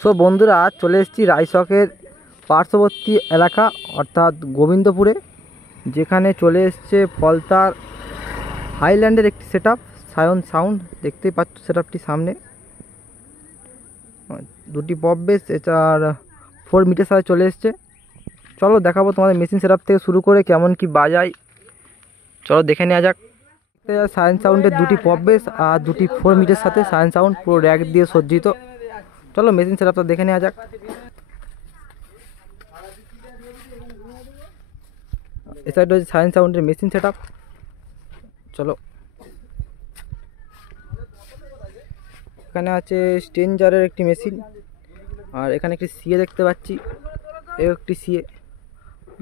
So বন্ধুরা, আজ চলে এসেছি রায়চকের পার্শ্ববর্তী এলাকা অর্থাৎ গোবিন্দপুরে, যেখানে চলে এসছে ফলতার হাইল্যান্ডের একটি সেট আপ সায়ন সাউন্ড। দেখতেই পাচ্ছ সেট আপটি সামনে, দুটি পপ বেস, এটার 4 মিটার সাথে চলে এসছে। চলো দেখাবো তোমাদের মেশিন সেট আপ থেকে শুরু করে কেমন কি বাজায়, চলো দেখে নেওয়া যাক। সায়ন সাউন্ডের দুটি পপ বেস আর দুটি 4 মিটার সাথে সায়ন সাউন্ড পুরো র্যাক দিয়ে সজ্জিত। চলো মেশিন সেট আপটা দেখে নেওয়া যাক। এ সাইড হচ্ছে সায়ন সাউন্ডের মেশিন সেট আপ। চলো, এখানে আছে স্ট্রেঞ্জারের একটি মেশিন, আর এখানে একটি সিএ দেখতে পাচ্ছি, একটি সিএ,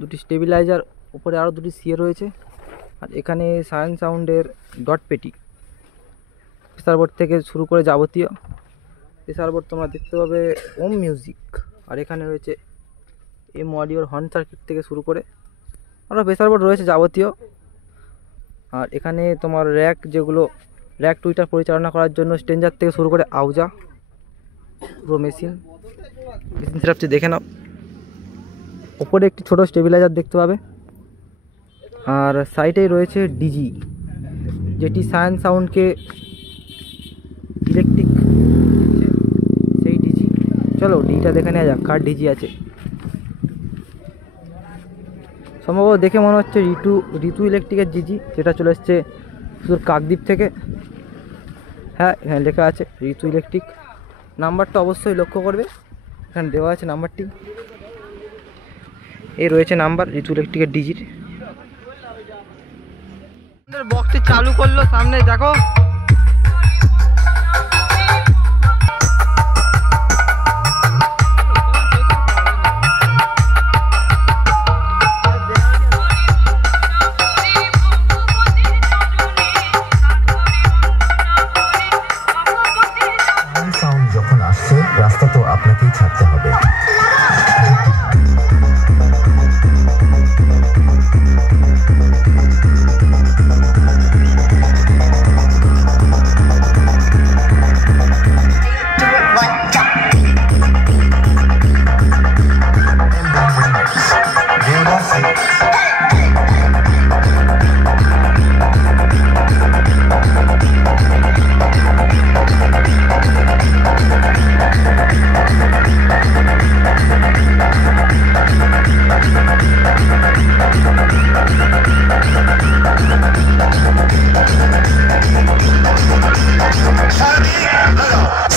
দুটি স্টেবিলাইজার, উপরে আরও দুটি সিএ রয়েছে। আর এখানে সায়ন সাউন্ডের ডট পেটি, প্রেসার বোর্ড থেকে শুরু করে যাবতীয় প্রেসার বোর্ড তোমরা দেখতে পাবে ওম মিউজিক। আর এখানে রয়েছে এম অডিওর হর্ন সার্কিট থেকে শুরু করে আরও প্রেসার বোর্ড রয়েছে যাবতীয়। আর এখানে তোমার র্যাক, যেগুলো র্যাক টুইটার পরিচালনা করার জন্য স্ট্রেঞ্জার থেকে শুরু করে আউজা পুরো মেশিন সেটআপটি দেখে নাও। ওপরে একটি ছোট স্টেবিলাইজার দেখতে পাবে, আর সাইডেই রয়েছে ডিজি, যেটি সায়ন সাউন্ডকে ইলেকট্রিক, সেই ডিজি। চলো ডিজিটা দেখে নেওয়া যাক, কার ডিজি আছে। সম্ভবত দেখে মনে হচ্ছে ঋতু ইলেকট্রিকের ডিজি, যেটা চলে এসছে শুধু কাকদ্বীপ থেকে। হ্যাঁ, এখানে লেখা আছে ঋতু ইলেকট্রিক। নাম্বারটা অবশ্যই লক্ষ্য করবে, এখানে দেওয়া আছে নাম্বারটি। এই রয়েছে নাম্বার ঋতু ইলেকট্রিকের ডিজির। বক্সটি চালু করলো, সামনে দেখো সাউন্ড যখন আসছে, রাস্তা তো আপনাকেই ছাড়তে হবে।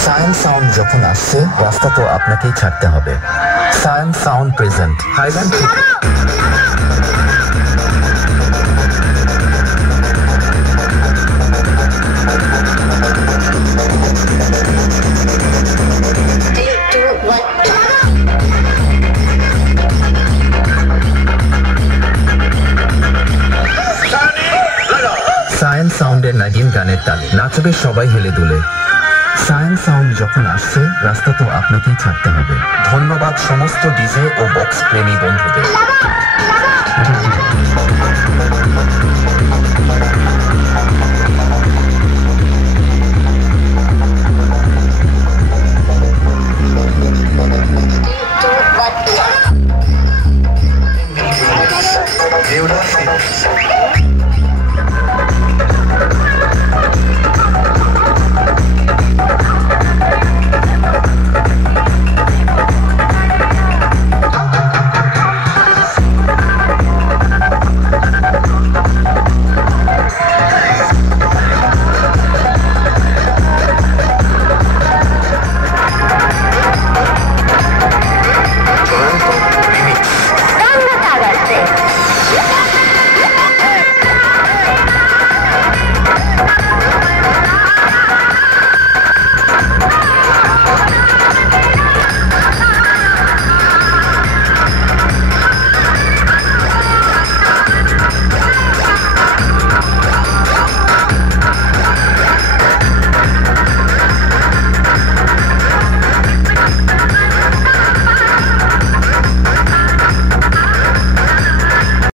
সায়ন সাউন্ড যখন আসছে, রাস্তা তো আপনাকেই ছাড়তে হবে। সায়ন সাউন্ড প্রেজেন্ট হাইল্যান্ড থেকে। সায়ন সাউন্ডের নাগিন গানের তালে নাচবে সবাই হেলে দুলে। সায়ন সাউন্ড যখন আসছে, রাস্তা তো আপনাকেই ছাড়তে হবে। ধন্যবাদ সমস্ত ডিজে ও বক্স প্রেমী বন্ধুদের।